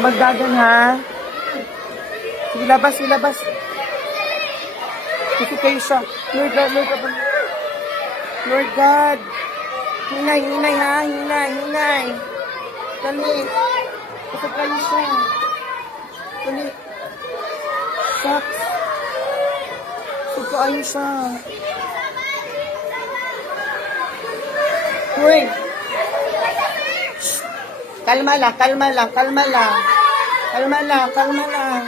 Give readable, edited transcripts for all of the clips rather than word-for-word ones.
Magdagan ha. Sige, labas, ilabas. Kasi kayo siya. Lord God, Lord God. Lord God. Hinay, hinay ha. Hinay, hinay. Dali. Kasi kayo siya. Dali. Shucks. Sige, ayun siya. Uy. Kalma lang, kalma lang, kalma lang. Kalma lang, kalma lang.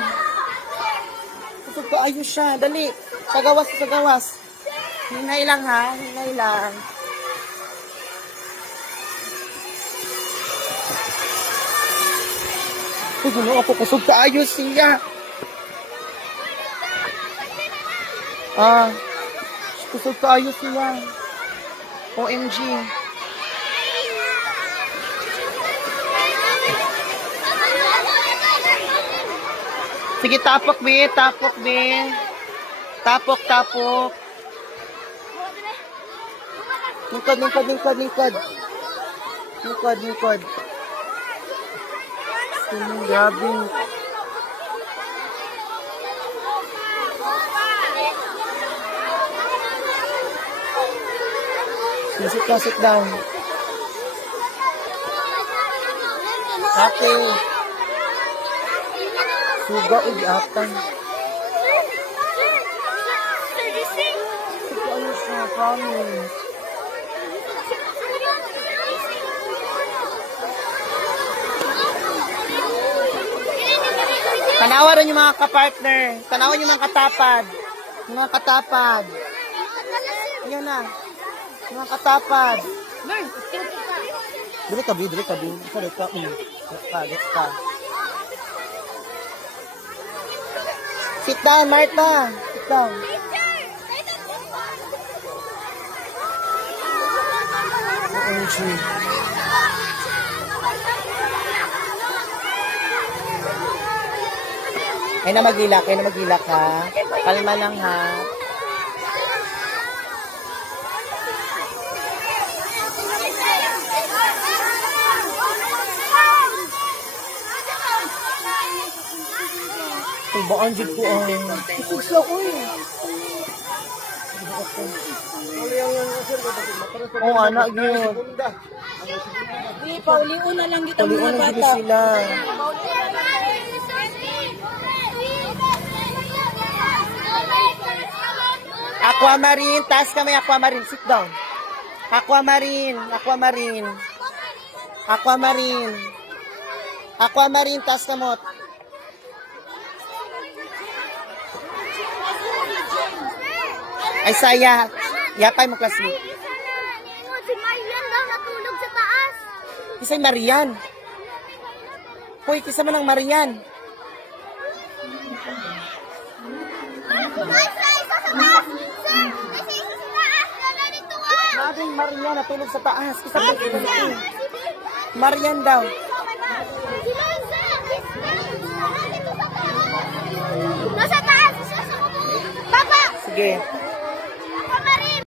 Kusog ko, ayos siya. Dali. Sagawas, sagawas. Hinay lang ha. Hinay lang. Uy, gano'n ako. Kusog ka, ayos siya. Kusog ka, ayos siya. OMG. Sige, tapok, be. Tapok, be. Tapok, tapok. Lingkod, lingkod, lingkod, lingkod. Lingkod, lingkod. Grabe. Sit down, sit down. Ate. Suga ug-atan. Suga ayos na, promise. Tanawan yung mga kapartner. Tanawan yung mga katapad. Yung mga katapad. Ayan na. Yung mga katapad. Dili ka, Bi. Dili ka, Bi. Sorry ka. Get ka. Sit down, Martha. Sit down. OMG. Ay na magilak, ha. Kalma lang ha. Baan dyan ko ang... Isugsa ko eh. Oo, anak yun. Pauliun na lang dito mga bata. Sila. Aquamarine, taas kami aquamarine. Sit down. Aquamarine, aquamarine. Aquamarine. Aquamarine, taas kamot. Ay, saya. Yapay mo classmate. Si Marian daw natulog sa taas. Kisay Marian. Hoy, kisa man ang Marian. Naging Marian natulog sa taas. Kisa man Marian daw. Nasa taas. Papa! Sige.